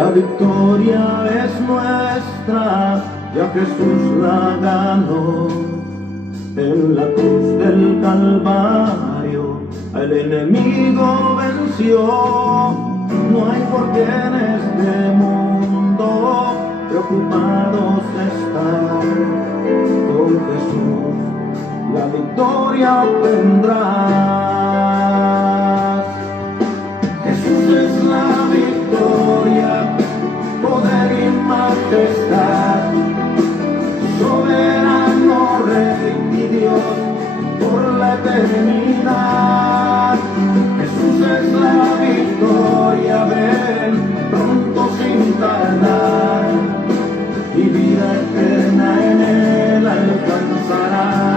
La victoria es nuestra, ya Jesús la ganó. En la cruz del Calvario al enemigo venció. No hay por qué en este mundo preocupados estar. Con Jesús la victoria obtendrás. Jesús es la victoria, poder y majestad, soberano Rey y Dios por la eternidad. Jesús es la victoria, ven pronto sin tardar, y vida eterna en él alcanzarás.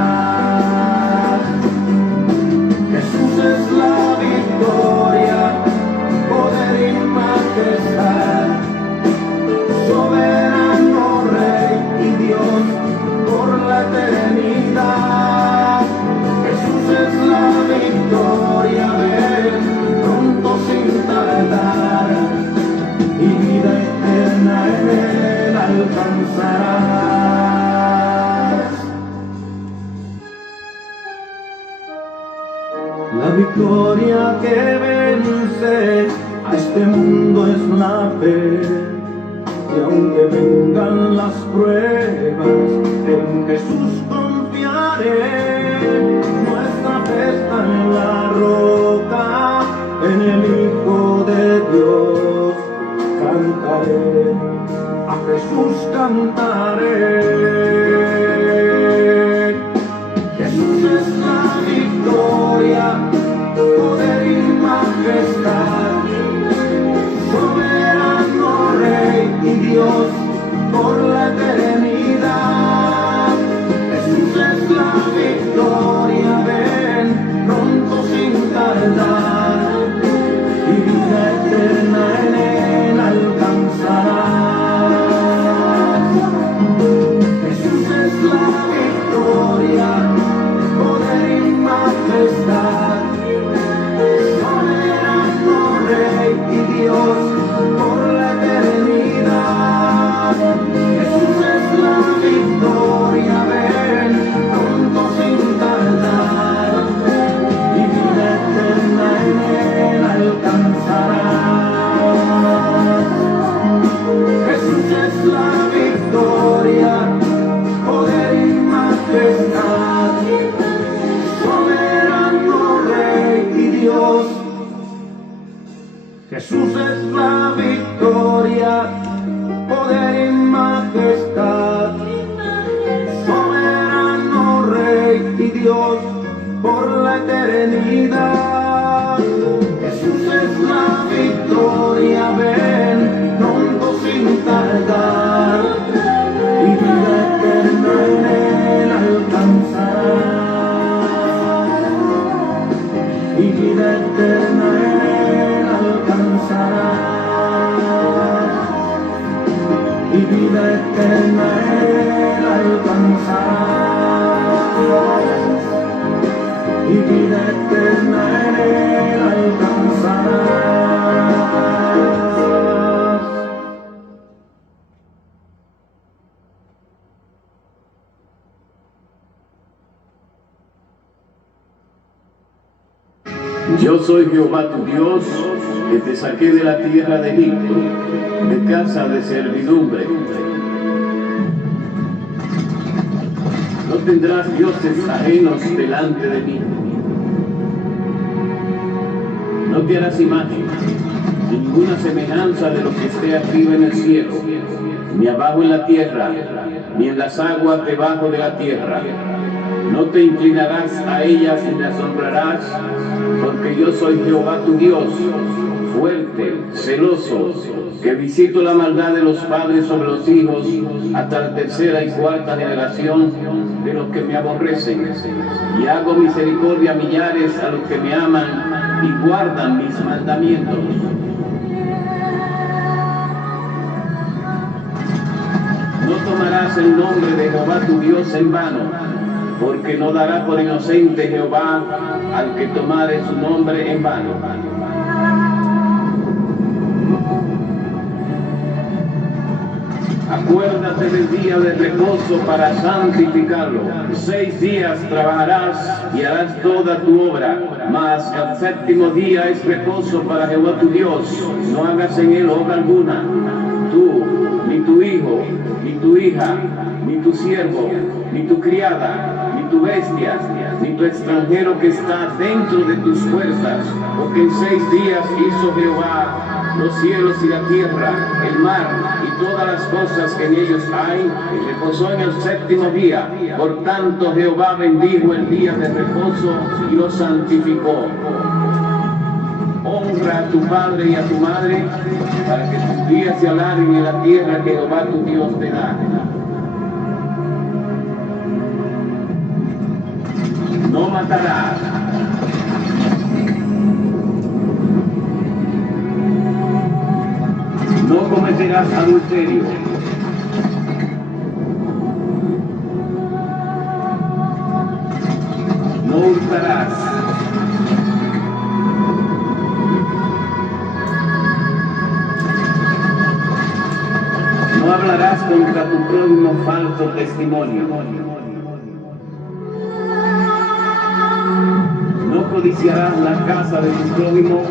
Jesús es la victoria, poder y majestad, soberano Rey y Dios por la eternidad. Jesús es la victoria, ven pronto sin tardar, y vida eterna en él alcanzarás. La victoria que vence a este mundo es la fe. Y aunque vengan las pruebas, en Jesús confiaré. Nuestra fe está en la roca, en el Hijo de Dios. Cantaré, a Jesús cantaré. Jesús es la victoria, poder y majestad, soberano Rey y Dios por la eternidad. Jesús es la victoria, ven pronto sin tardar, y vida eterna en él alcanzarás. Jesús es la victoria, poder y majestad, soberano Rey y Dios por la eternidad. Jesús es la victoria, ven pronto sin tardar, y vida eterna en él alcanzarás. Jesús es la victoria, poder y majestad, soberano Rey y Dios. Jesús es la victoria, poder y majestad, soberano Rey y Dios por la eternidad. Jesús es la victoria, ven pronto sin tardar, y vida eterna en él alcanzarás, y vida eterna en él alcanzarás, y vida eterna en él alcanzarás, y vida eterna en él alcanzarás. Yo soy Jehová tu Dios, que te saqué de la tierra de Egipto, de casa de servidumbre. No tendrás dioses ajenos delante de mí. No te harás imagen, ninguna semejanza de lo que esté arriba en el cielo, ni abajo en la tierra, ni en las aguas debajo de la tierra. No te inclinarás a ellas ni las honrarás, porque yo soy Jehová tu Dios, fuerte, celoso, que visito la maldad de los padres sobre los hijos hasta la tercera y cuarta generación de los que me aborrecen, y hago misericordia a millares a los que me aman y guardan mis mandamientos. No tomarás el nombre de Jehová tu Dios en vano, porque no dará por inocente Jehová al que tomare su nombre en vano. Acuérdate del día de reposo para santificarlo. 6 días trabajarás y harás toda tu obra, mas el séptimo día es reposo para Jehová tu Dios. No hagas en él obra alguna, tú, ni tu hijo, ni tu hija, ni tu siervo, ni tu criada, ni tu bestia, ni tu extranjero que está dentro de tus puertas, porque en 6 días hizo Jehová los cielos y la tierra, el mar y todas las cosas que en ellos hay, y reposó en el séptimo día. Por tanto Jehová bendijo el día de reposo y lo santificó. Honra a tu padre y a tu madre, para que tus días se alarguen en la tierra que Jehová tu Dios te da. No matarás. No cometerás adulterio. No hurtarás. No hablarás contra tu prójimo falso testimonio. No codiciarás la casa de tu prójimo,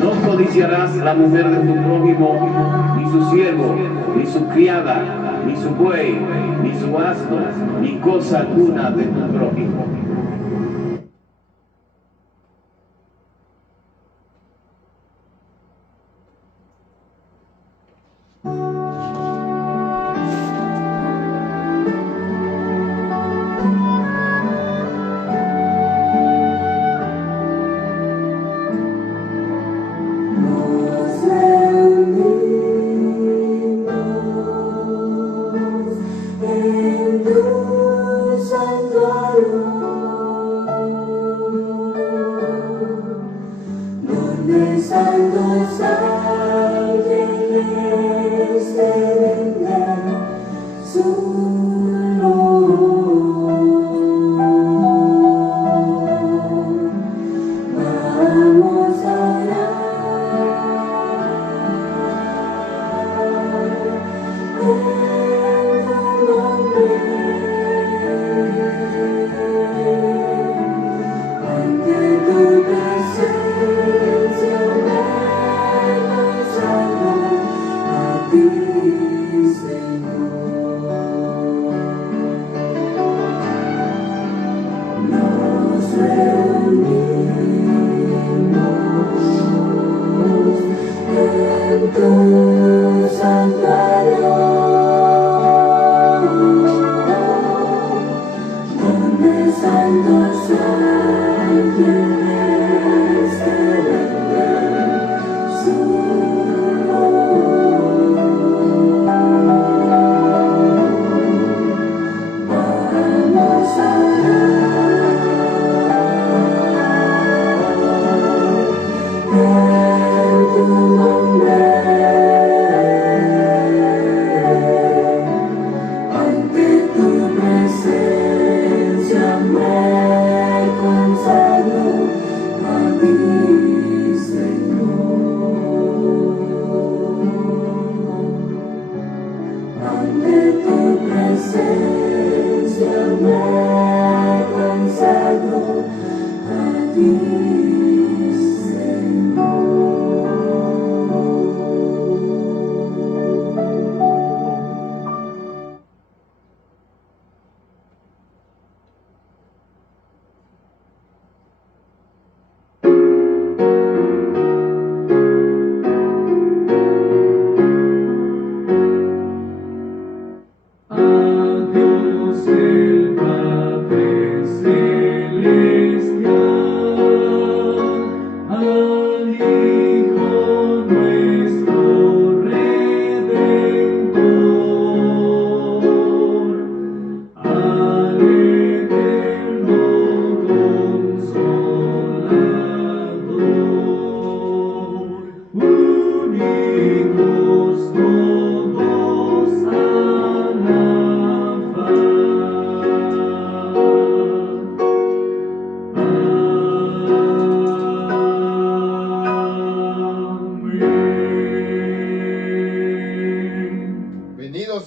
no codiciarás la mujer de tu prójimo, ni su siervo, ni su criada, ni su buey, ni su asno, ni cosa alguna de tu prójimo.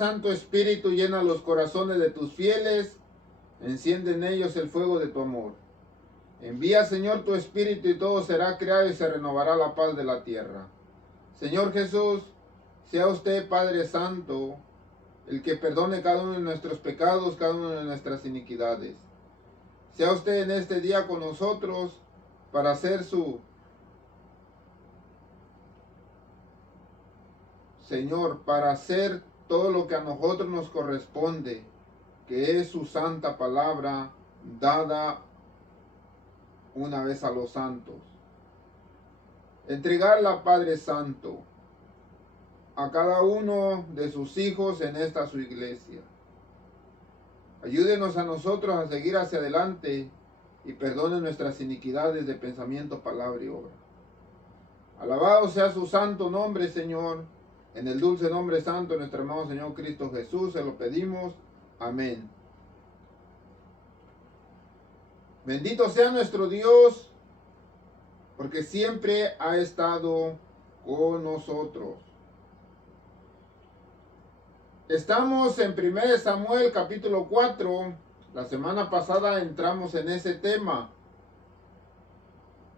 Santo Espíritu, llena los corazones de tus fieles, enciende en ellos el fuego de tu amor. Envía, Señor, tu Espíritu y todo será creado y se renovará la paz de la tierra. Señor Jesús, sea usted, Padre Santo, el que perdone cada uno de nuestros pecados, cada una de nuestras iniquidades. Sea usted en este día con nosotros para hacer su Señor, para hacer todo lo que a nosotros nos corresponde, que es su santa palabra dada una vez a los santos. Entregarla, Padre Santo, a cada uno de sus hijos en esta su iglesia. Ayúdenos a nosotros a seguir hacia adelante y perdone nuestras iniquidades de pensamiento, palabra y obra. Alabado sea su santo nombre, Señor. En el dulce nombre santo de nuestro hermano Señor Cristo Jesús se lo pedimos. Amén. Bendito sea nuestro Dios, porque siempre ha estado con nosotros. Estamos en 1 Samuel capítulo 4. La semana pasada entramos en ese tema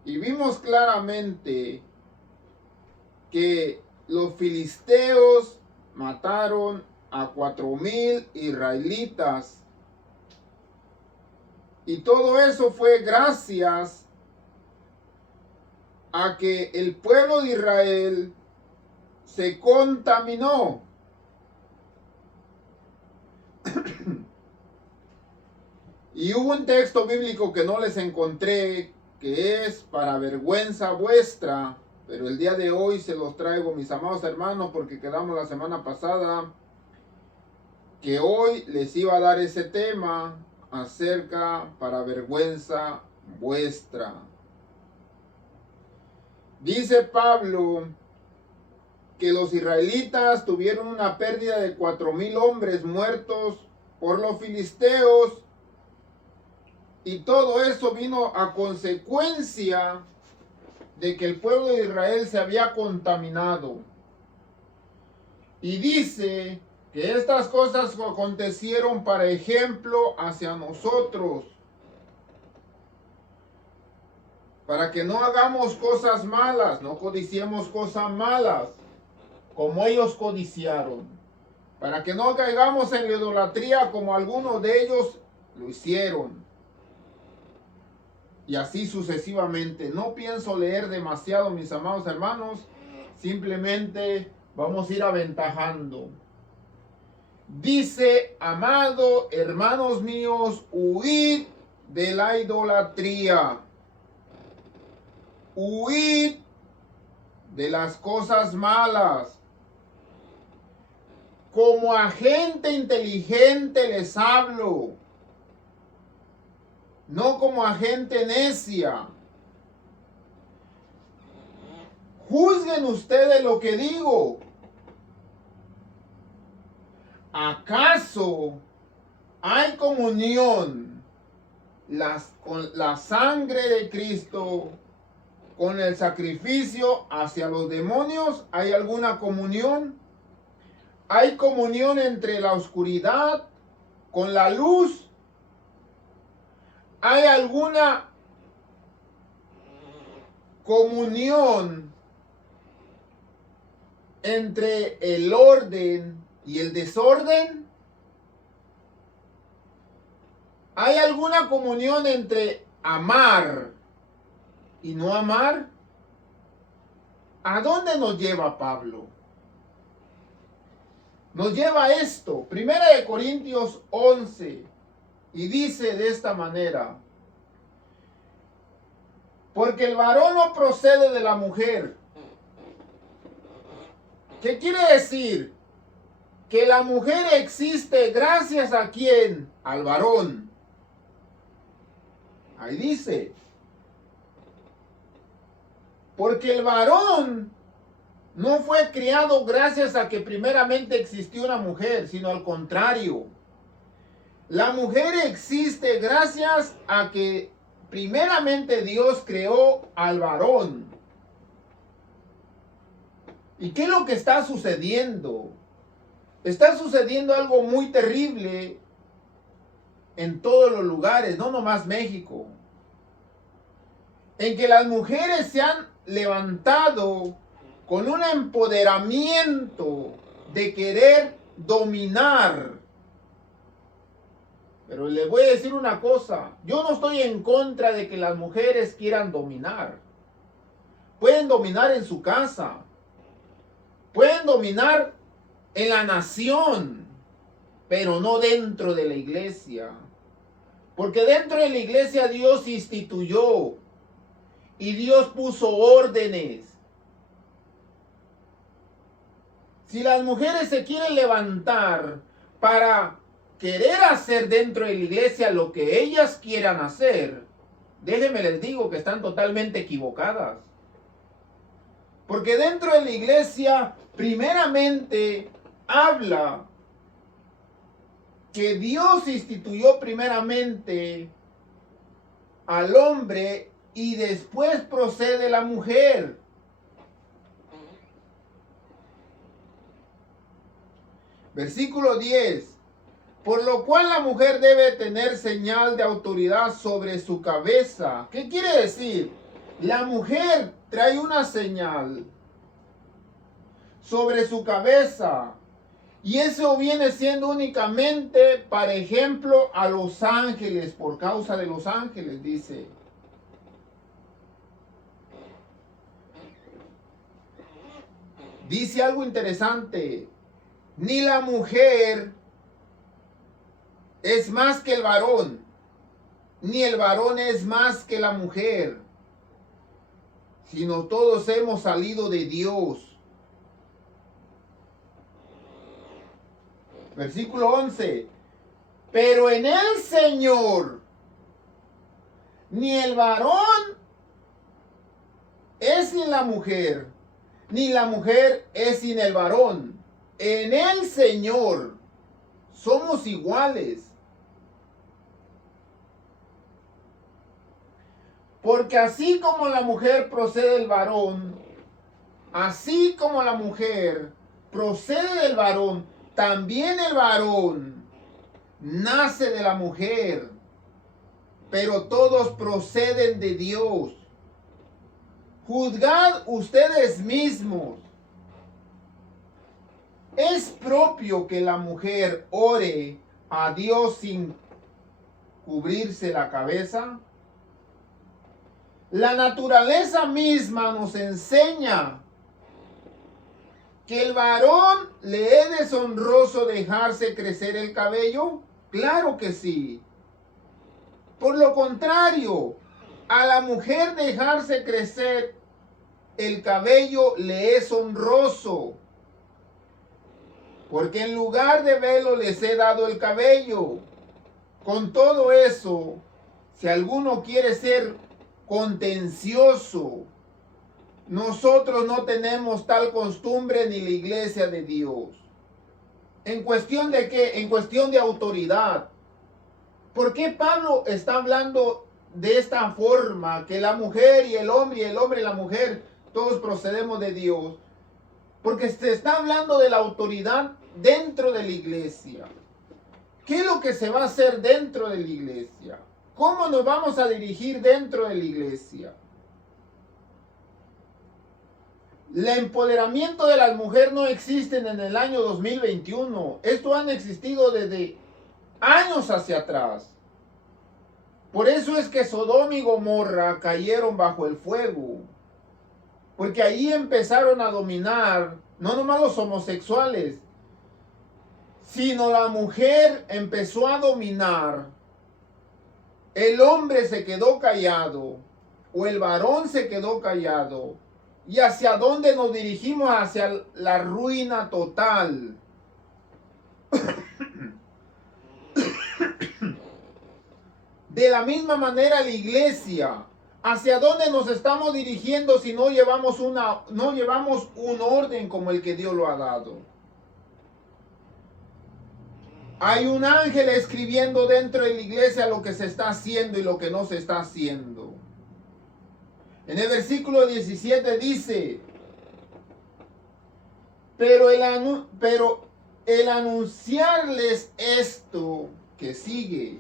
y vimos claramente que los filisteos mataron a 4,000 israelitas. Y todo eso fue gracias a que el pueblo de Israel se contaminó. Y hubo un texto bíblico que no les encontré, que es para vergüenza vuestra, pero el día de hoy se los traigo, mis amados hermanos, porque quedamos la semana pasada que hoy les iba a dar ese tema acerca para vergüenza vuestra. Dice Pablo que los israelitas tuvieron una pérdida de 4,000 hombres muertos por los filisteos, y todo eso vino a consecuencia de que el pueblo de Israel se había contaminado. Y dice que estas cosas acontecieron para ejemplo hacia nosotros, para que no hagamos cosas malas, no codiciemos cosas malas, como ellos codiciaron, para que no caigamos en la idolatría como algunos de ellos lo hicieron. Y así sucesivamente. No pienso leer demasiado, mis amados hermanos, simplemente vamos a ir aventajando. Dice, amado hermanos míos, huid de la idolatría. Huid de las cosas malas. Como a gente inteligente les hablo, no como a gente necia. Juzguen ustedes lo que digo. ¿Acaso hay comunión con la sangre de Cristo, con el sacrificio hacia los demonios? ¿Hay alguna comunión? ¿Hay comunión entre la oscuridad con la luz? ¿Hay alguna comunión entre el orden y el desorden? ¿Hay alguna comunión entre amar y no amar? ¿A dónde nos lleva Pablo? Nos lleva esto, 1 Corintios 11, y dice de esta manera: porque el varón no procede de la mujer. ¿Qué quiere decir? Que la mujer existe gracias a ¿quién? Al varón. Ahí dice. Porque el varón no fue criado gracias a que primeramente existió una mujer, sino al contrario. La mujer existe gracias a que primeramente Dios creó al varón. ¿Y qué es lo que está sucediendo? Está sucediendo algo muy terrible en todos los lugares, no nomás México, en que las mujeres se han levantado con un empoderamiento de querer dominar. Pero le voy a decir una cosa, yo no estoy en contra de que las mujeres quieran dominar. Pueden dominar en su casa, pueden dominar en la nación, pero no dentro de la iglesia. Porque dentro de la iglesia Dios instituyó y Dios puso órdenes. Si las mujeres se quieren levantar para querer hacer dentro de la iglesia lo que ellas quieran hacer, déjenme les digo que están totalmente equivocadas. Porque dentro de la iglesia, primeramente, habla que Dios instituyó primeramente al hombre y después procede la mujer. Versículo 10. Por lo cual la mujer debe tener señal de autoridad sobre su cabeza. ¿Qué quiere decir? La mujer trae una señal sobre su cabeza. Y eso viene siendo únicamente, para ejemplo, a los ángeles, por causa de los ángeles, dice. Dice algo interesante. Ni la mujer es más que el varón, ni el varón es más que la mujer, sino todos hemos salido de Dios. Versículo 11. Pero en el Señor, ni el varón es sin la mujer, ni la mujer es sin el varón. En el Señor somos iguales. Porque así como la mujer procede del varón, así como la mujer procede del varón, también el varón nace de la mujer, pero todos proceden de Dios. Juzgad ustedes mismos. ¿Es propio que la mujer ore a Dios sin cubrirse la cabeza? La naturaleza misma nos enseña que el varón le es deshonroso dejarse crecer el cabello. Claro que sí. Por lo contrario, a la mujer dejarse crecer el cabello le es honroso. Porque en lugar de velo les he dado el cabello. Con todo eso, si alguno quiere ser contencioso, nosotros no tenemos tal costumbre ni la iglesia de Dios. ¿En cuestión de qué? En cuestión de autoridad. ¿Por qué Pablo está hablando de esta forma? Que la mujer y el hombre y la mujer, todos procedemos de Dios. Porque se está hablando de la autoridad dentro de la iglesia. ¿Qué es lo que se va a hacer dentro de la iglesia? ¿Cómo nos vamos a dirigir dentro de la iglesia? El empoderamiento de las mujeres no existe en el año 2021. Esto han existido desde años hacia atrás. Por eso es que Sodoma y Gomorra cayeron bajo el fuego. Porque ahí empezaron a dominar, no nomás los homosexuales, sino la mujer empezó a dominar. El hombre se quedó callado, o el varón se quedó callado. ¿Y hacia dónde nos dirigimos? Hacia la ruina total. De la misma manera la iglesia, ¿hacia dónde nos estamos dirigiendo si no llevamos un orden como el que Dios lo ha dado? Hay un ángel escribiendo dentro de la iglesia lo que se está haciendo y lo que no se está haciendo. En el versículo 17 dice, pero el anunciarles esto que sigue.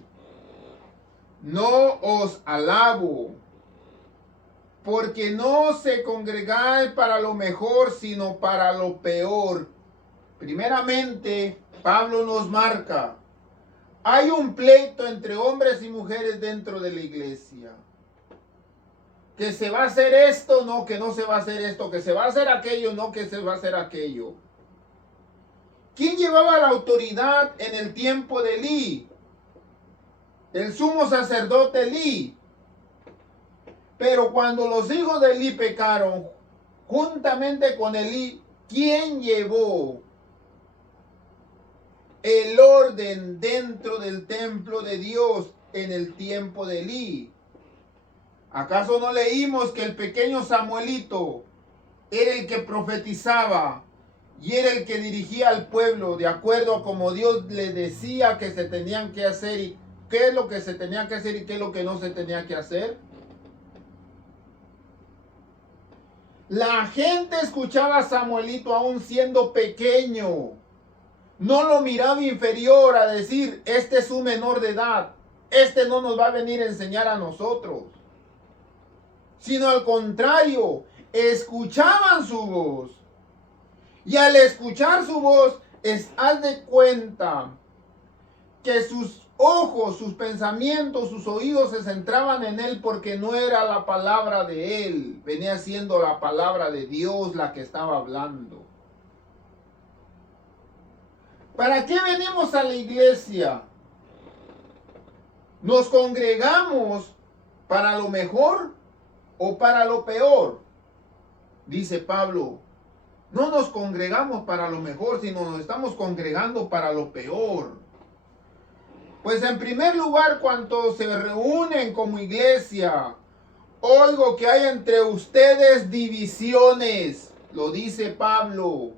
No os alabo, porque no se congregáis para lo mejor, sino para lo peor. Primeramente, Pablo nos marca, hay un pleito entre hombres y mujeres dentro de la iglesia. Que se va a hacer esto, no, que no se va a hacer esto, que se va a hacer aquello, no, que se va a hacer aquello. ¿Quién llevaba la autoridad en el tiempo de Elí? El sumo sacerdote Elí. Pero cuando los hijos de Elí pecaron, juntamente con Elí, ¿quién llevó el orden dentro del templo de Dios en el tiempo de Elí? ¿Acaso no leímos que el pequeño Samuelito era el que profetizaba y era el que dirigía al pueblo de acuerdo a como Dios le decía que se tenían que hacer y qué es lo que se tenía que hacer y qué es lo que no se tenía que hacer? La gente escuchaba a Samuelito aún siendo pequeño. No lo miraba inferior a decir, este es un menor de edad, este no nos va a venir a enseñar a nosotros. Sino al contrario, escuchaban su voz. Y al escuchar su voz, haz de cuenta que sus ojos, sus pensamientos, sus oídos se centraban en él porque no era la palabra de él, venía siendo la palabra de Dios la que estaba hablando. ¿Para qué venimos a la iglesia? ¿Nos congregamos para lo mejor o para lo peor? Dice Pablo, no nos congregamos para lo mejor, sino nos estamos congregando para lo peor. Pues en primer lugar, cuando se reúnen como iglesia, oigo que hay entre ustedes divisiones, lo dice Pablo.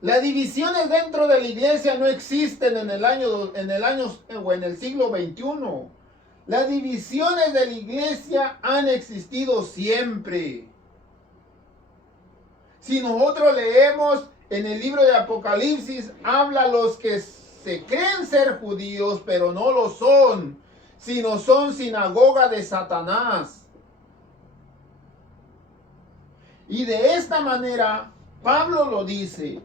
Las divisiones dentro de la iglesia no existen en el siglo XXI. Las divisiones de la iglesia han existido siempre. Si nosotros leemos en el libro de Apocalipsis, habla los que se creen ser judíos, pero no lo son, sino son sinagoga de Satanás. Y de esta manera, Pablo lo dice.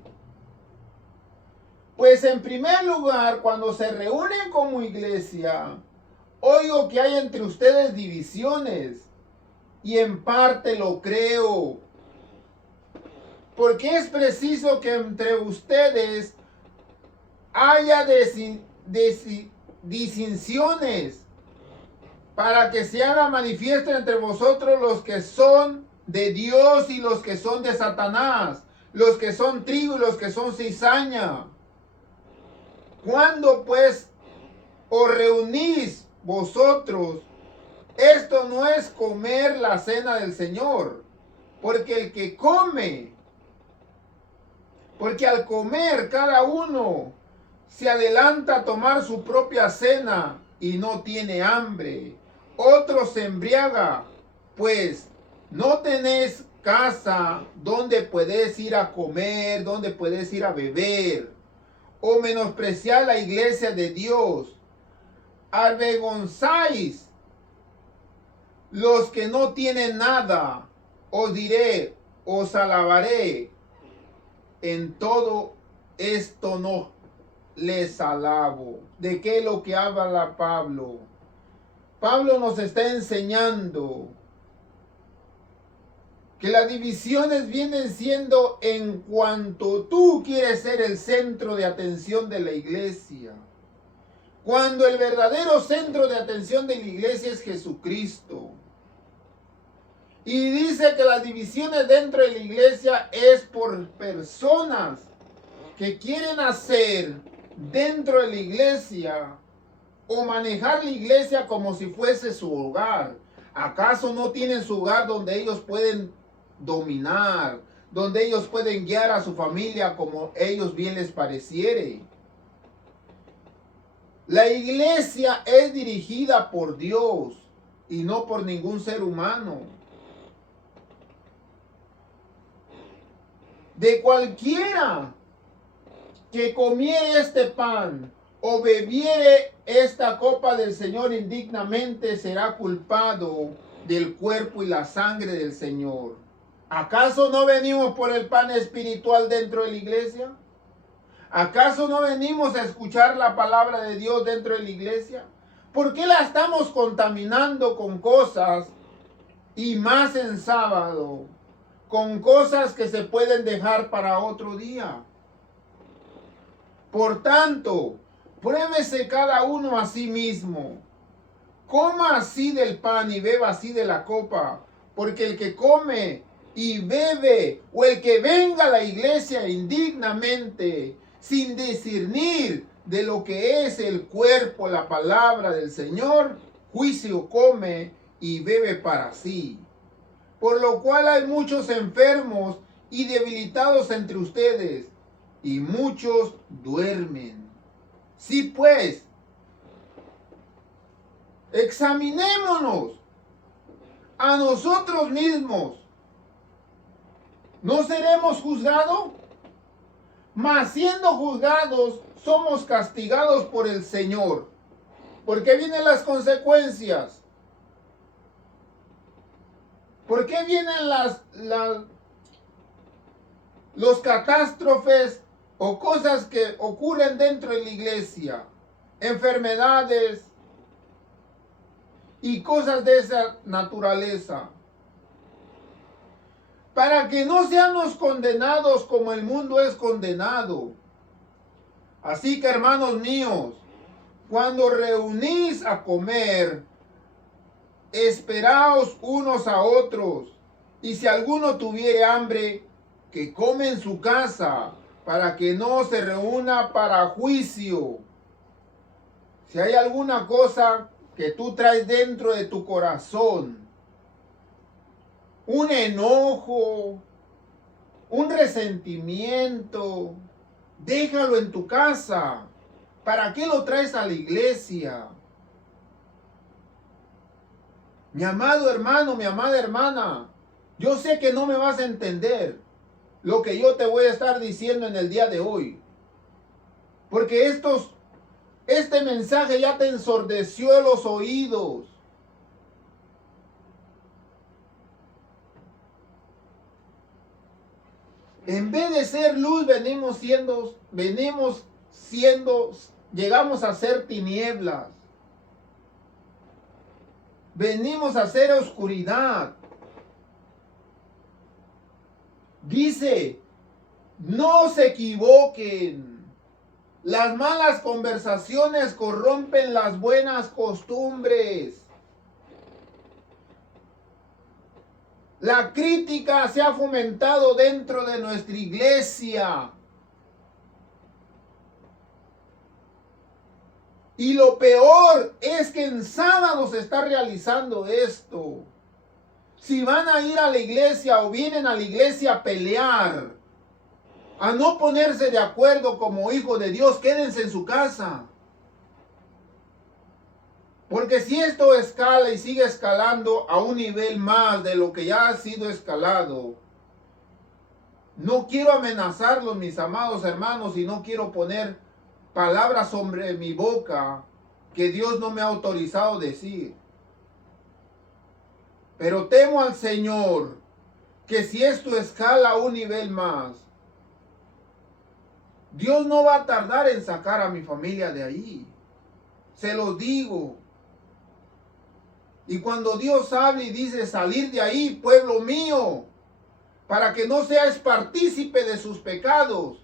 Pues en primer lugar, cuando se reúnen como iglesia, oigo que hay entre ustedes divisiones, y en parte lo creo. Porque es preciso que entre ustedes haya disensiones, para que se haga manifiesto entre vosotros los que son de Dios y los que son de Satanás, los que son trigo y los que son cizaña. Cuando pues os reunís vosotros, esto no es comer la cena del Señor, porque al comer cada uno se adelanta a tomar su propia cena y no tiene hambre. Otro se embriaga, pues no tenés casa donde puedes ir a comer, donde puedes ir a beber, o menospreciar la iglesia de Dios. Avergonzáis los que no tienen nada. Os diré, os alabaré. En todo esto no les alabo. ¿De qué es lo que habla Pablo? Pablo nos está enseñando que las divisiones vienen siendo en cuanto tú quieres ser el centro de atención de la iglesia. Cuando el verdadero centro de atención de la iglesia es Jesucristo. Y dice que las divisiones dentro de la iglesia es por personas que quieren hacer dentro de la iglesia o manejar la iglesia como si fuese su hogar. ¿Acaso no tienen su hogar donde ellos pueden dominar, donde ellos pueden guiar a su familia como ellos bien les pareciere? La iglesia es dirigida por Dios y no por ningún ser humano. De cualquiera que comiere este pan o bebiere esta copa del Señor indignamente será culpado del cuerpo y la sangre del Señor. ¿Acaso no venimos por el pan espiritual dentro de la iglesia? ¿Acaso no venimos a escuchar la palabra de Dios dentro de la iglesia? ¿Por qué la estamos contaminando con cosas, y más en sábado, con cosas que se pueden dejar para otro día? Por tanto, pruébese cada uno a sí mismo. Coma así del pan y beba así de la copa, porque el que come y bebe, o el que venga a la iglesia indignamente, sin discernir de lo que es el cuerpo, la palabra del Señor, juicio come y bebe para sí. Por lo cual hay muchos enfermos y debilitados entre ustedes, y muchos duermen. Sí, pues, examinémonos a nosotros mismos. ¿No seremos juzgados? Mas siendo juzgados, somos castigados por el Señor. ¿Por qué vienen las consecuencias? ¿Por qué vienen los catástrofes o cosas que ocurren dentro de la iglesia? Enfermedades y cosas de esa naturaleza. Para que no seamos condenados como el mundo es condenado. Así que, hermanos míos, cuando reunís a comer, esperaos unos a otros, y si alguno tuviere hambre, que come en su casa, para que no se reúna para juicio. Si hay alguna cosa que tú traes dentro de tu corazón, un enojo, un resentimiento, déjalo en tu casa. ¿Para qué lo traes a la iglesia? Mi amado hermano, mi amada hermana, yo sé que no me vas a entender lo que yo te voy a estar diciendo en el día de hoy. Porque este mensaje ya te ensordeció los oídos. En vez de ser luz, llegamos a ser tinieblas. Venimos a ser oscuridad. Dice, no se equivoquen. Las malas conversaciones corrompen las buenas costumbres. La crítica se ha fomentado dentro de nuestra iglesia. Y lo peor es que en sábado se está realizando esto. Si van a ir a la iglesia o vienen a la iglesia a pelear, a no ponerse de acuerdo como hijos de Dios, quédense en su casa. Porque si esto escala y sigue escalando a un nivel más de lo que ya ha sido escalado, no quiero amenazarlos, mis amados hermanos, y no quiero poner palabras sobre mi boca que Dios no me ha autorizado decir. Pero temo al Señor que si esto escala a un nivel más, Dios no va a tardar en sacar a mi familia de ahí. Se lo digo. Y cuando Dios habla y dice salir de ahí, pueblo mío, para que no seas partícipe de sus pecados,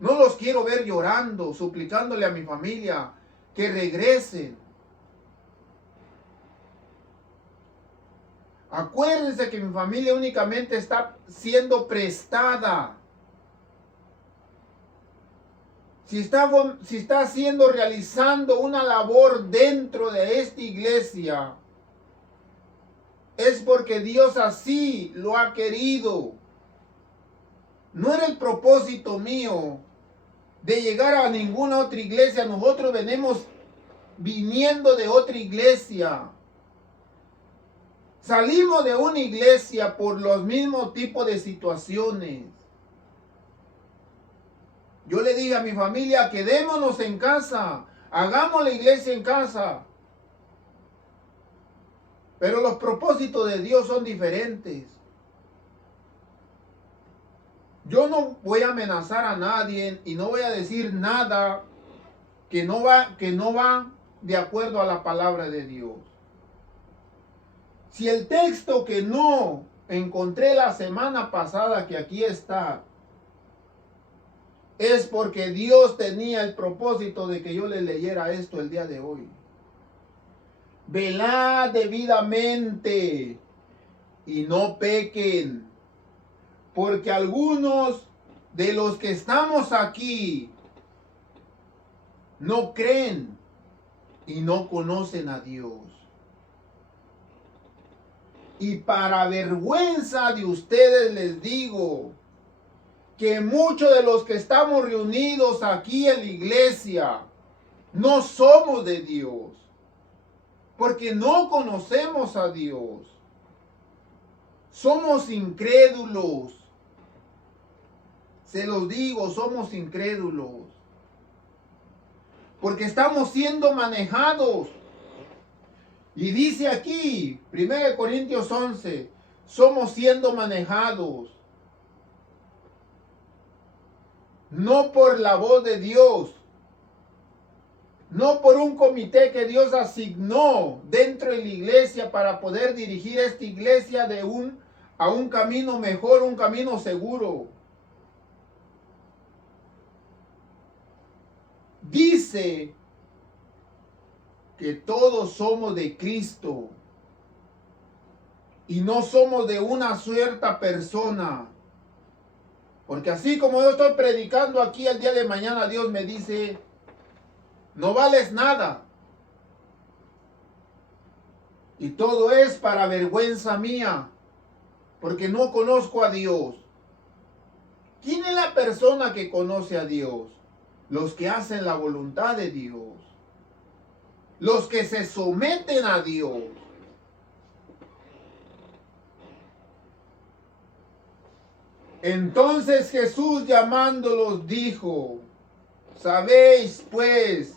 no los quiero ver llorando, suplicándole a mi familia que regresen. Acuérdense que mi familia únicamente está siendo prestada. Si está realizando una labor dentro de esta iglesia, es porque Dios así lo ha querido. No era el propósito mío de llegar a ninguna otra iglesia. Nosotros venimos viniendo de otra iglesia. Salimos de una iglesia por los mismos tipos de situaciones. Yo le dije a mi familia, quedémonos en casa, hagamos la iglesia en casa. Pero los propósitos de Dios son diferentes. Yo no voy a amenazar a nadie y no voy a decir nada que no va de acuerdo a la palabra de Dios. Si el texto que no encontré la semana pasada, que aquí está, es porque Dios tenía el propósito de que yo le leyera esto el día de hoy. Velad debidamente y no pequen, porque algunos de los que estamos aquí no creen y no conocen a Dios. Y para vergüenza de ustedes les digo que muchos de los que estamos reunidos aquí en la iglesia no somos de Dios, porque no conocemos a Dios. Somos incrédulos. Se los digo, somos incrédulos. Porque estamos siendo manejados. Y dice aquí, 1 Corintios 11, somos siendo manejados. No por la voz de Dios. No por un comité que Dios asignó dentro de la iglesia para poder dirigir esta iglesia a un camino mejor, un camino seguro. Dice que todos somos de Cristo y no somos de una cierta persona. Porque así como yo estoy predicando aquí, el día de mañana Dios me dice, no vales nada. Y todo es para vergüenza mía, porque no conozco a Dios. ¿Quién es la persona que conoce a Dios? Los que hacen la voluntad de Dios. Los que se someten a Dios. Entonces Jesús llamándolos dijo, sabéis pues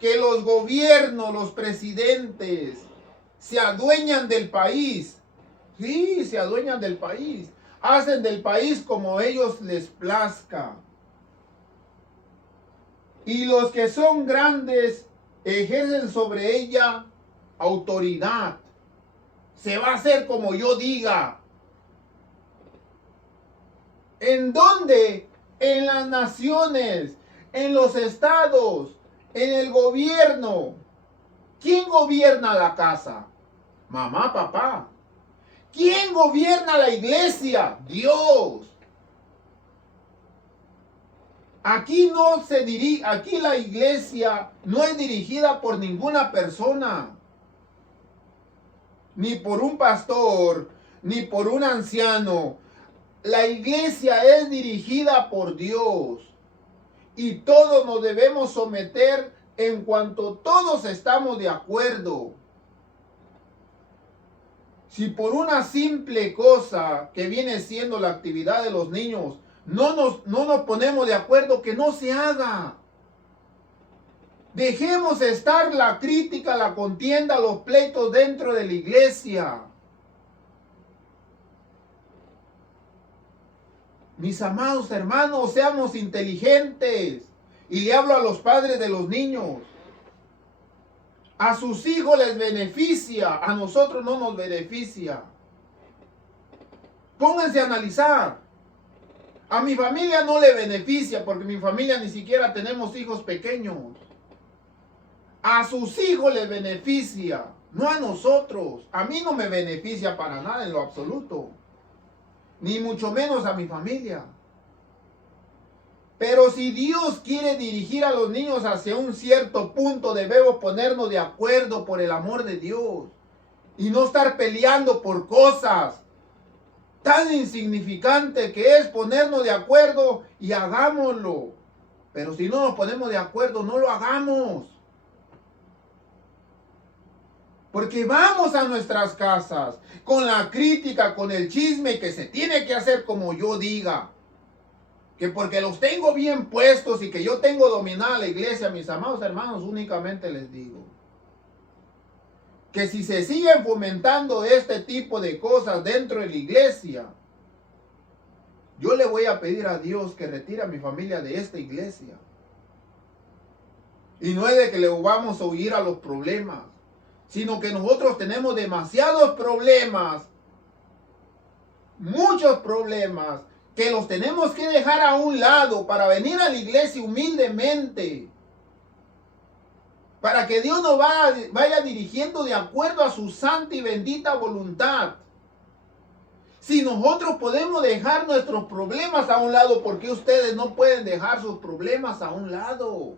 que los gobiernos, los presidentes, se adueñan del país. Sí, se adueñan del país. Hacen del país como ellos les plazca. Y los que son grandes ejercen sobre ella autoridad. Se va a hacer como yo diga. ¿En dónde? En las naciones, en los estados, en el gobierno. ¿Quién gobierna la casa? Mamá, papá. ¿Quién gobierna la iglesia? Dios. Aquí aquí la iglesia no es dirigida por ninguna persona, ni por un pastor, ni por un anciano. La iglesia es dirigida por Dios y todos nos debemos someter en cuanto todos estamos de acuerdo. Si por una simple cosa que viene siendo la actividad de los niños no nos ponemos de acuerdo, que no se haga. Dejemos estar la crítica, la contienda, los pleitos dentro de la iglesia. Mis amados hermanos, seamos inteligentes. Y le hablo a los padres de los niños. A sus hijos les beneficia, a nosotros no nos beneficia. Pónganse a analizar. A mi familia no le beneficia porque mi familia ni siquiera tenemos hijos pequeños. A sus hijos les beneficia, no a nosotros. A mí no me beneficia para nada en lo absoluto. Ni mucho menos a mi familia. Pero si Dios quiere dirigir a los niños hacia un cierto punto, debemos ponernos de acuerdo por el amor de Dios. Y no estar peleando por cosas tan insignificante que es ponernos de acuerdo y hagámoslo. Pero si no nos ponemos de acuerdo, no lo hagamos. Porque vamos a nuestras casas con la crítica, con el chisme que se tiene que hacer como yo diga. que porque los tengo bien puestos y que yo tengo dominada la iglesia, mis amados hermanos, únicamente les digo que si se siguen fomentando este tipo de cosas dentro de la iglesia, yo le voy a pedir a Dios que retire a mi familia de esta iglesia. Y no es de que le vamos a huir a los problemas, sino que nosotros tenemos demasiados problemas, muchos problemas, que los tenemos que dejar a un lado para venir a la iglesia humildemente, para que Dios nos vaya dirigiendo de acuerdo a su santa y bendita voluntad. Si nosotros podemos dejar nuestros problemas a un lado, ¿por qué ustedes no pueden dejar sus problemas a un lado?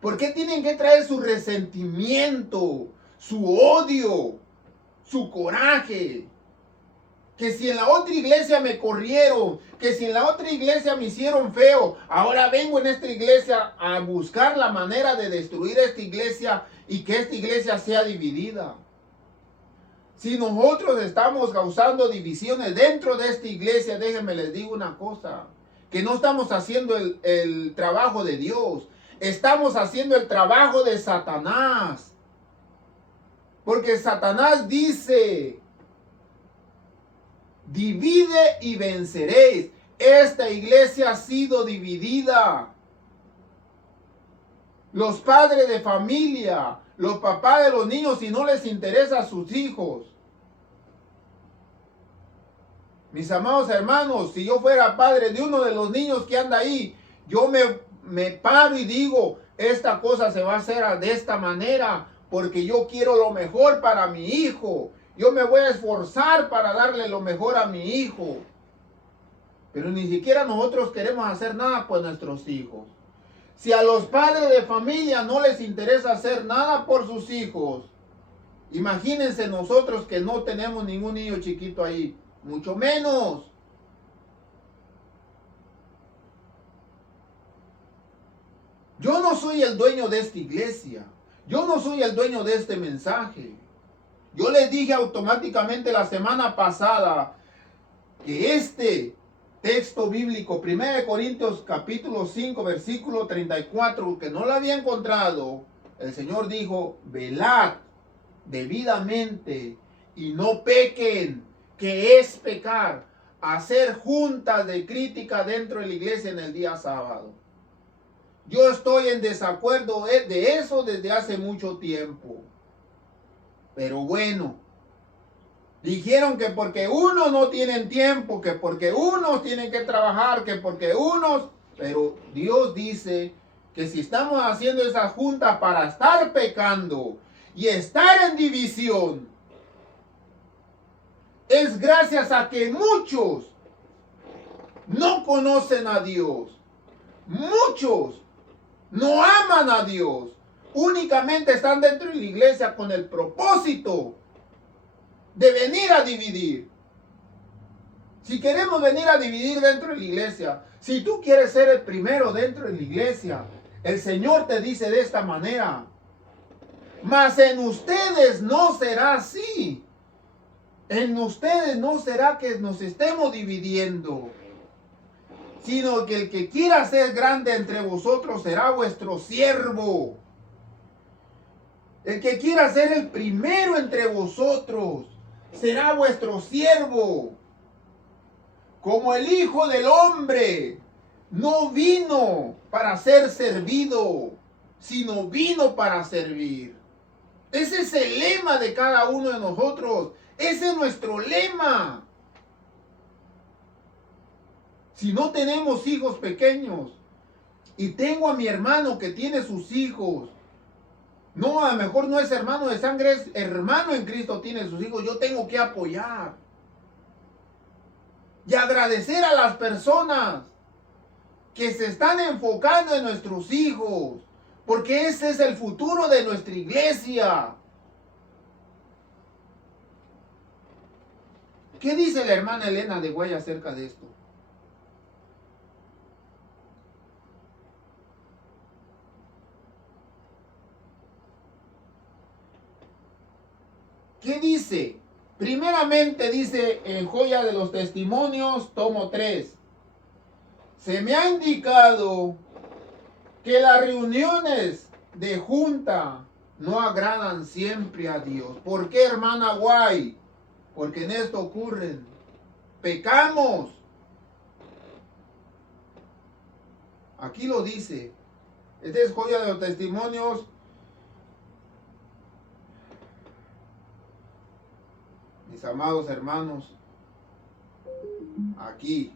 ¿Por qué tienen que traer su resentimiento, su odio, su coraje? Que si en la otra iglesia me corrieron, que si en la otra iglesia me hicieron feo, ahora vengo en esta iglesia a buscar la manera de destruir esta iglesia y que esta iglesia sea dividida. Si nosotros estamos causando divisiones dentro de esta iglesia, déjenme les digo una cosa, que no estamos haciendo el trabajo de Dios, estamos haciendo el trabajo de Satanás. Porque Satanás dice, divide y venceréis. Esta iglesia ha sido dividida. Los padres de familia, los papás de los niños, si no les interesa a sus hijos. Mis amados hermanos, si yo fuera padre de uno de los niños que anda ahí, yo me paro y digo, esta cosa se va a hacer de esta manera, porque yo quiero lo mejor para mi hijo. Yo me voy a esforzar para darle lo mejor a mi hijo. Pero ni siquiera nosotros queremos hacer nada por nuestros hijos. Si a los padres de familia no les interesa hacer nada por sus hijos, imagínense nosotros que no tenemos ningún niño chiquito ahí, mucho menos. Yo no soy el dueño de esta iglesia. Yo no soy el dueño de este mensaje. Yo les dije automáticamente la semana pasada que este texto bíblico, 1 Corintios capítulo 5, versículo 34, que no lo había encontrado, el Señor dijo, velad debidamente y no pequen, que es pecar, hacer juntas de crítica dentro de la iglesia en el día sábado. Yo estoy en desacuerdo de eso desde hace mucho tiempo. Pero bueno, dijeron que porque unos no tienen tiempo, que porque unos tienen que trabajar, que porque unos... Pero Dios dice que si estamos haciendo esas juntas para estar pecando y estar en división, es gracias a que muchos no conocen a Dios. Muchos no aman a Dios. Únicamente están dentro de la iglesia con el propósito de venir a dividir. Si queremos venir a dividir dentro de la iglesia, si tú quieres ser el primero dentro de la iglesia, el Señor te dice de esta manera, mas en ustedes no será así. En ustedes no será que nos estemos dividiendo, sino que el que quiera ser grande entre vosotros será vuestro siervo. El que quiera ser el primero entre vosotros será vuestro siervo. Como el Hijo del Hombre no vino para ser servido, sino vino para servir. Ese es el lema de cada uno de nosotros. Ese es nuestro lema. Si no tenemos hijos pequeños y tengo a mi hermano que tiene sus hijos, no, a lo mejor no es hermano de sangre, es hermano en Cristo, tiene sus hijos, yo tengo que apoyar y agradecer a las personas que se están enfocando en nuestros hijos, porque ese es el futuro de nuestra iglesia. ¿Qué dice la hermana Elena de Guaya acerca de esto? ¿Qué dice? Primeramente dice en Joya de los Testimonios, tomo 3. Se me ha indicado que las reuniones de junta no agradan siempre a Dios. ¿Por qué, hermana Guay? Porque en esto ocurren. Pecamos. Aquí lo dice. Esta es Joya de los Testimonios. Mis amados hermanos, aquí.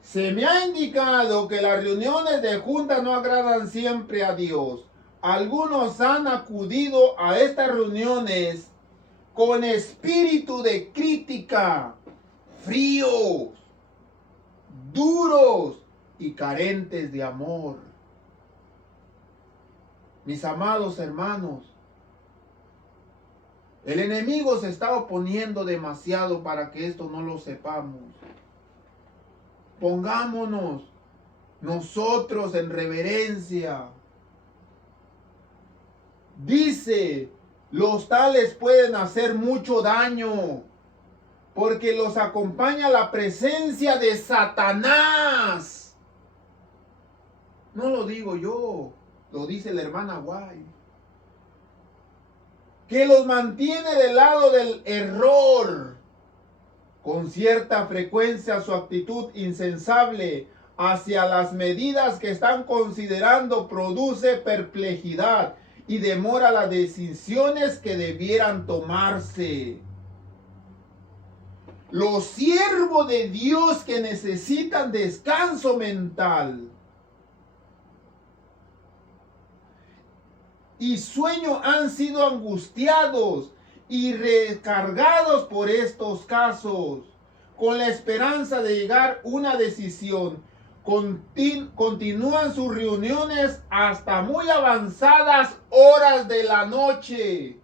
Se me ha indicado que las reuniones de junta no agradan siempre a Dios. Algunos han acudido a estas reuniones con espíritu de crítica, fríos, duros y carentes de amor. Mis amados hermanos, el enemigo se está oponiendo demasiado para que esto no lo sepamos. Pongámonos nosotros en reverencia. Dice, los tales pueden hacer mucho daño, porque los acompaña la presencia de Satanás. No lo digo yo, lo dice la hermana Guay. Que los mantiene del lado del error. Con cierta frecuencia su actitud insensable hacia las medidas que están considerando produce perplejidad y demora las decisiones que debieran tomarse. Los siervos de Dios que necesitan descanso mental y sueño han sido angustiados y recargados por estos casos, con la esperanza de llegar a una decisión. Continúan sus reuniones hasta muy avanzadas horas de la noche,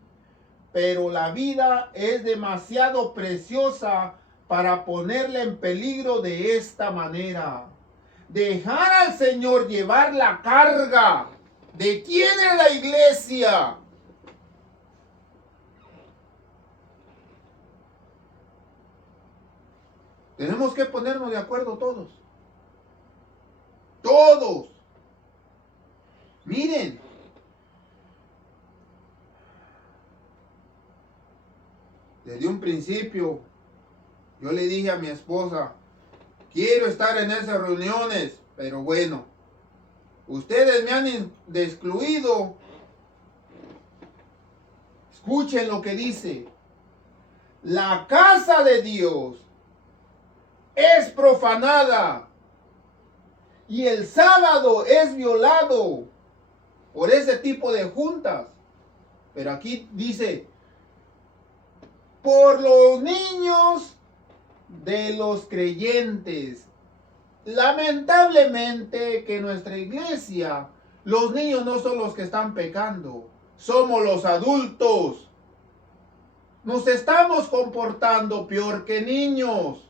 pero la vida es demasiado preciosa para ponerla en peligro de esta manera. Dejar al Señor llevar la carga. ¿De quién es la iglesia? Tenemos que ponernos de acuerdo todos. Todos. Miren. Desde un principio, yo le dije a mi esposa, quiero estar en esas reuniones, pero bueno, ustedes me han excluido. Escuchen lo que dice. La casa de Dios es profanada y el sábado es violado por ese tipo de juntas. Pero aquí dice, por los niños de los creyentes. Lamentablemente que en nuestra iglesia los niños no son los que están pecando, somos los adultos. Nos estamos comportando peor que niños.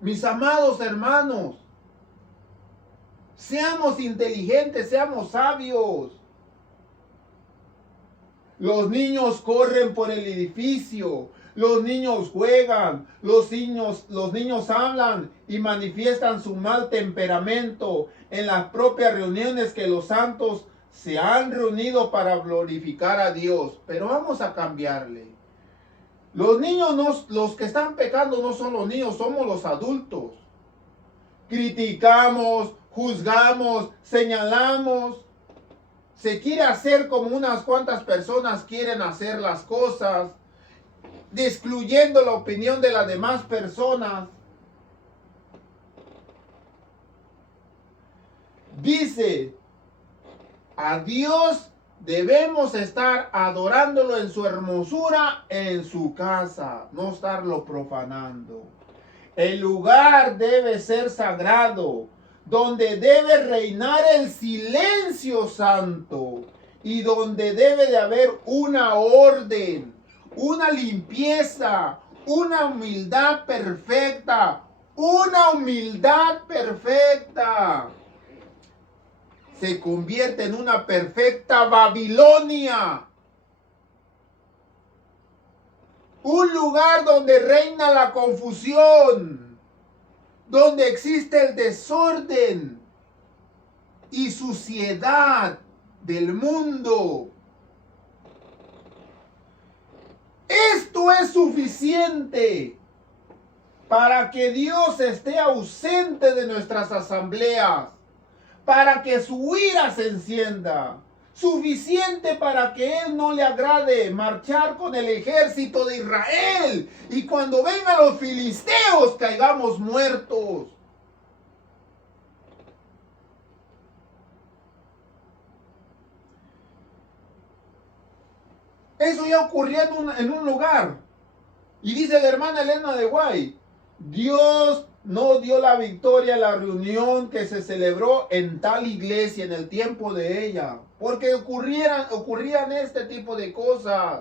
Mis amados hermanos, seamos inteligentes, seamos sabios. Los niños corren por el edificio, los niños juegan, los niños hablan y manifiestan su mal temperamento en las propias reuniones que los santos se han reunido para glorificar a Dios. Pero vamos a cambiarle. Los niños, los que están pecando no son los niños, somos los adultos. Criticamos, juzgamos, señalamos. Se quiere hacer como unas cuantas personas quieren hacer las cosas, excluyendo la opinión de las demás personas. Dice, a Dios debemos estar adorándolo en su hermosura, en su casa, no estarlo profanando. El lugar debe ser sagrado, donde debe reinar el silencio santo y donde debe de haber una orden, una limpieza, una humildad perfecta, una humildad perfecta. Se convierte en una perfecta Babilonia. un lugar donde reina la confusión, donde existe el desorden y suciedad del mundo. Esto es suficiente para que Dios esté ausente de nuestras asambleas, para que su ira se encienda. Suficiente para que Él no le agrade marchar con el ejército de Israel y cuando vengan los filisteos caigamos muertos. Eso ya ocurrió en un lugar. Y dice la hermana Elena de White, Dios no dio la victoria a la reunión que se celebró en tal iglesia en el tiempo de ella, porque ocurrían este tipo de cosas.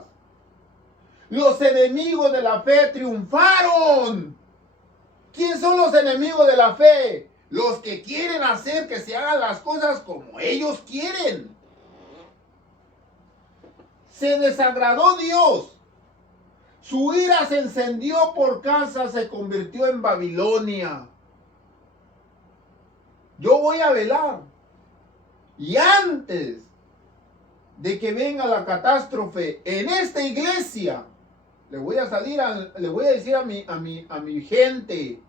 Los enemigos de la fe triunfaron. ¿Quién son los enemigos de la fe? Los que quieren hacer que se hagan las cosas como ellos quieren. Se desagradó Dios. Su ira se encendió por casa, se convirtió en Babilonia. Yo voy a velar. Y antes de que venga la catástrofe en esta iglesia, le voy a decir a mi gente,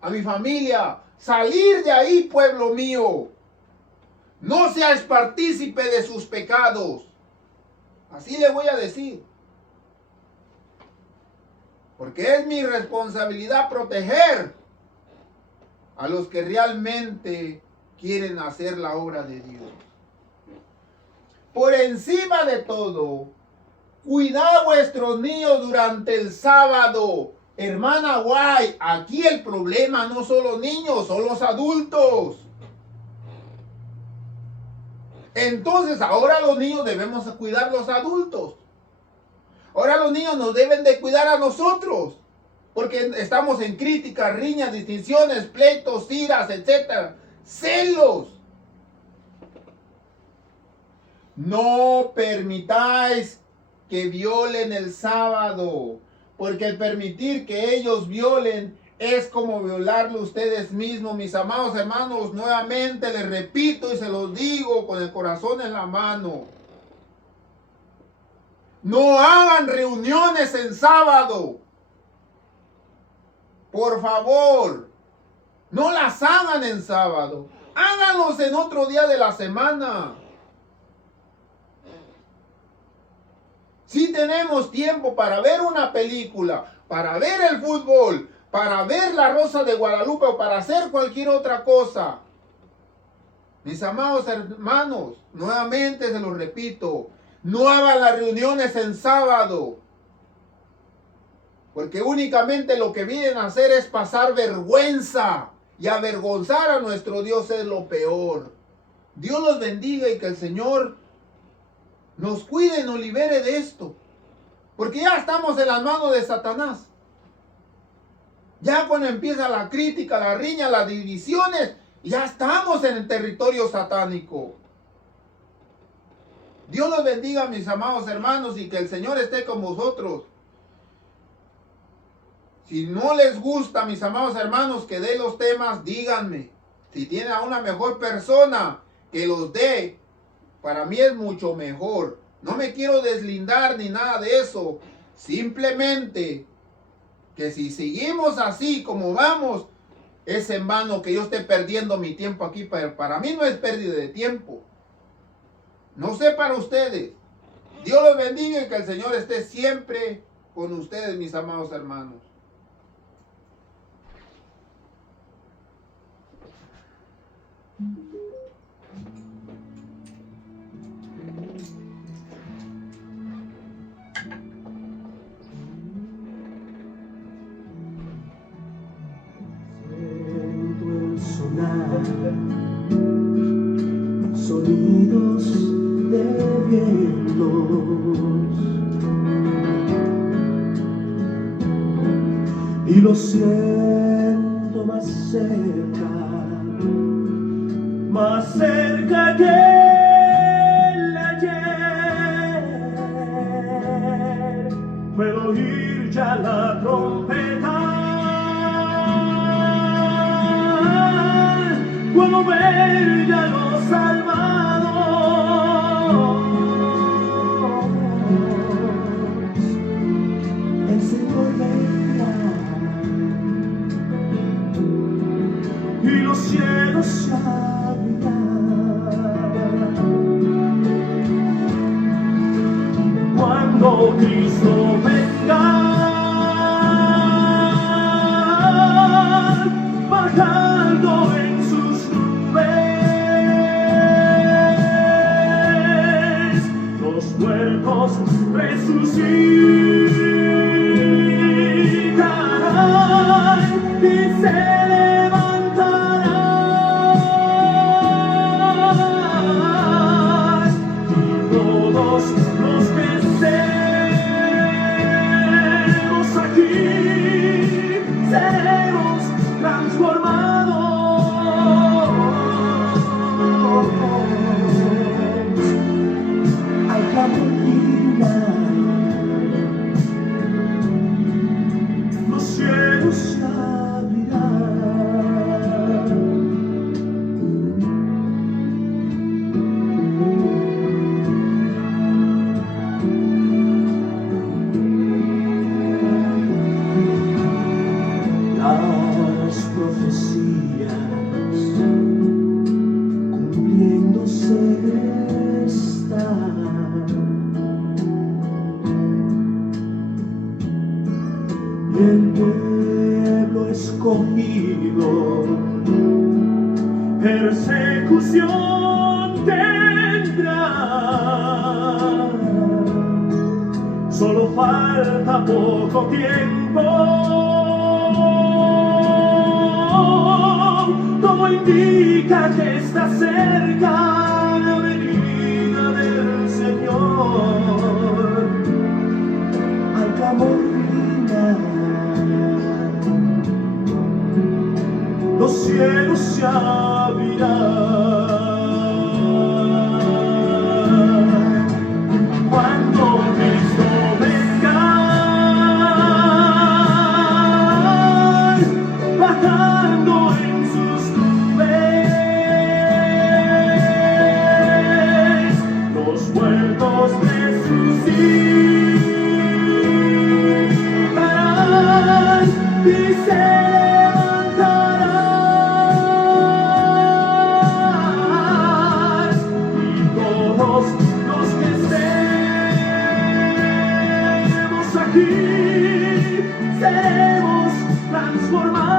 a mi familia, salir de ahí, pueblo mío. No seas partícipe de sus pecados. Así le voy a decir. Porque es mi responsabilidad proteger a los que realmente quieren hacer la obra de Dios. Por encima de todo, cuidad a vuestros niños durante el sábado. Hermana Guay, aquí el problema no son los niños, son los adultos. Entonces ahora los niños debemos cuidar a los adultos. Ahora los niños nos deben de cuidar a nosotros, porque estamos en críticas, riñas, distinciones, pleitos, iras, etc. Celos. No permitáis que violen el sábado, porque el permitir que ellos violen es como violarlo ustedes mismos, mis amados hermanos. Nuevamente les repito y se los digo con el corazón en la mano. No hagan reuniones en sábado. Por favor, no las hagan en sábado. Háganlos en otro día de la semana. Si tenemos tiempo para ver una película, para ver el fútbol, para ver La Rosa de Guadalupe o para hacer cualquier otra cosa. Mis amados hermanos, nuevamente se los repito, no hagan las reuniones en sábado, porque únicamente lo que vienen a hacer es pasar vergüenza, y avergonzar a nuestro Dios es lo peor. Dios los bendiga y que el Señor nos cuide y nos libere de esto, porque ya estamos en las manos de Satanás. Ya cuando empieza la crítica, la riña, las divisiones, ya estamos en el territorio satánico. Dios los bendiga, mis amados hermanos, y que el Señor esté con vosotros. Si no les gusta, mis amados hermanos, que dé los temas, díganme. Si tienen a una mejor persona que los dé, para mí es mucho mejor. No me quiero deslindar ni nada de eso. Simplemente que si seguimos así como vamos, es en vano que yo esté perdiendo mi tiempo aquí. Para mí no es pérdida de tiempo. No sé para ustedes. Dios los bendiga y que el Señor esté siempre con ustedes, mis amados hermanos. Siento el sonar, sonidos de vientos, y lo siento más cerca que el ayer. puedo oír ya la trompeta, puedo ver ya los salvados, el Señor vendrá y los cielos se abrirán. Cuando Cristo venga, bajando en sus nubes, los muertos resucitarán y se levantarán, y todos los que estemos aquí seremos transformados al clamor final. Los cielos se abrirán. Las profecías cumpliéndose están, y el pueblo escogido persecución tendrá. Solo falta poco tiempo, todo indica que está cerca la venida del Señor. Al clamor final, los cielos se abrirán. Cuando Cristo venga, bajando en sus nubes, los muertos resucitarán y se levantarán, y todos los que estemos aquí seremos transformados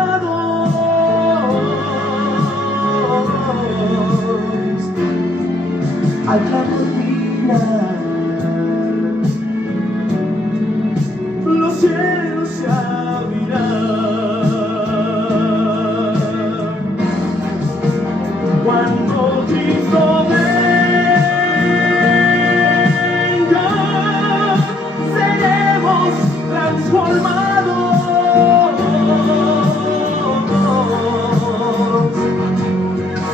al clamor final. Los cielos se abrirán. Cuando Cristo venga, seremos transformados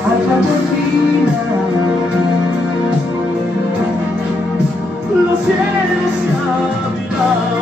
al clamor final. Los cielos se abrirán.